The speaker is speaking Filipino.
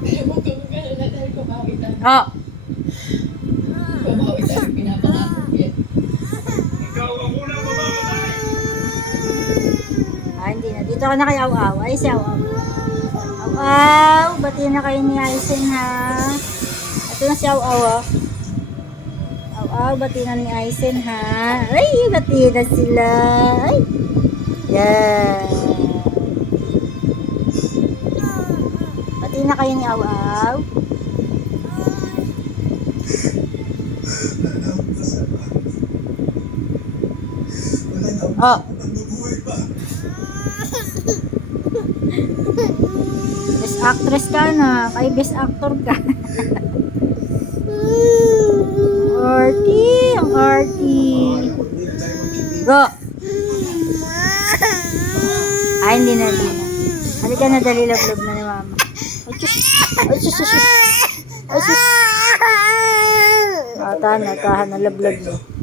Huwag ka mag-alala dahil kumawi tayo. Oh. Kumawi tayo, pinapangakot yan. Ah, hindi na. Dito ka na kay Aw-Aw. Ay, si Aw-Aw. Aw-Aw, bati na kayo ni Aizen, ha? Ito na si Aw-Aw, oh. Aw-Aw, bati na ni Aizen, ha? Ay, bati na sila. Ay. Yan. Bati na kayo ni Aw-Aw. Oh. Best actress ka na. Kay best actor ka. Arty. Ang arty. Go. Ay, hindi na. Halika na, dali love na ni mama. Ay, sus. Ay, sus, sus, sus. Ay, sus. Tahan na, love mo.